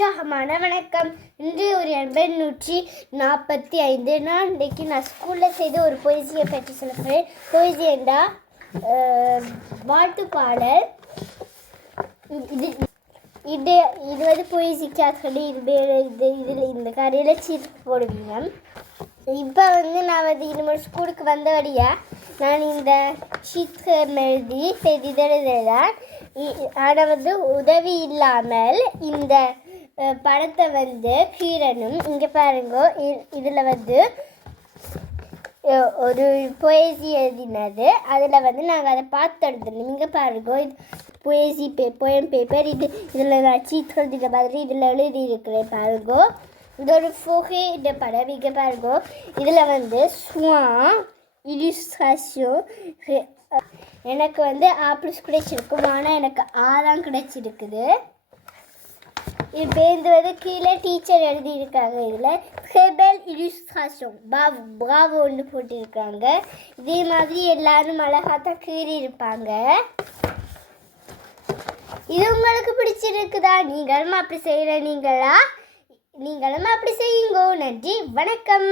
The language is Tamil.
உற்சாகமான வணக்கம். இன்று ஒரு 145. நான் ஸ்கூலில் செய்த ஒரு பொய்சியை பற்றி சொல்ல போகிறேன். பொய்சி என்றால் வாழ்த்து பாடல். இது பொய்சிக்காக இதில் இந்த கரையில் சீட்டு போடுவீங்க. இப்போ நான் இனிமேல் ஸ்கூலுக்கு வந்தபடியாக நான் இந்த ஷீட் எழுதி செய்திதான். ஆனால் உதவி இல்லாமல் இந்த படத்தை கீரணும். இங்கே பாருங்க, இதில் ஒரு பொயசி எழுதினது. அதில் நாங்கள் அதை பார்த்து எழுதணும். இங்கே பாருங்க, பொயசி பொயம் பேப்பர். இதில் நான் சீட் எழுதின மாதிரி இதில் எழுதி இருக்கிறேன். பாருங்க, இது ஒரு ஃபோகே இந்த படம். இங்கே பாருங்க, இதில் ஸ்வான் இல்லுஸ்ட்ரேஷன் எனக்கு A+ கிடைச்சிருக்கும். ஆனால் எனக்கு A தான் கிடைச்சிருக்குது. இப்போ கீழே டீச்சர் எழுதியிருக்காங்க. இதில் ஹெபல் இல்லுஸ்ட்ரேஷன் பிராவோன்னு போட்டிருக்காங்க. இதே மாதிரி எல்லாரும் அழகாக தான் கீறி இருப்பாங்க. இது உங்களுக்கு பிடிச்சிருக்குதா? நீங்களும் அப்படி செய்யுங்க. நன்றி, வணக்கம்.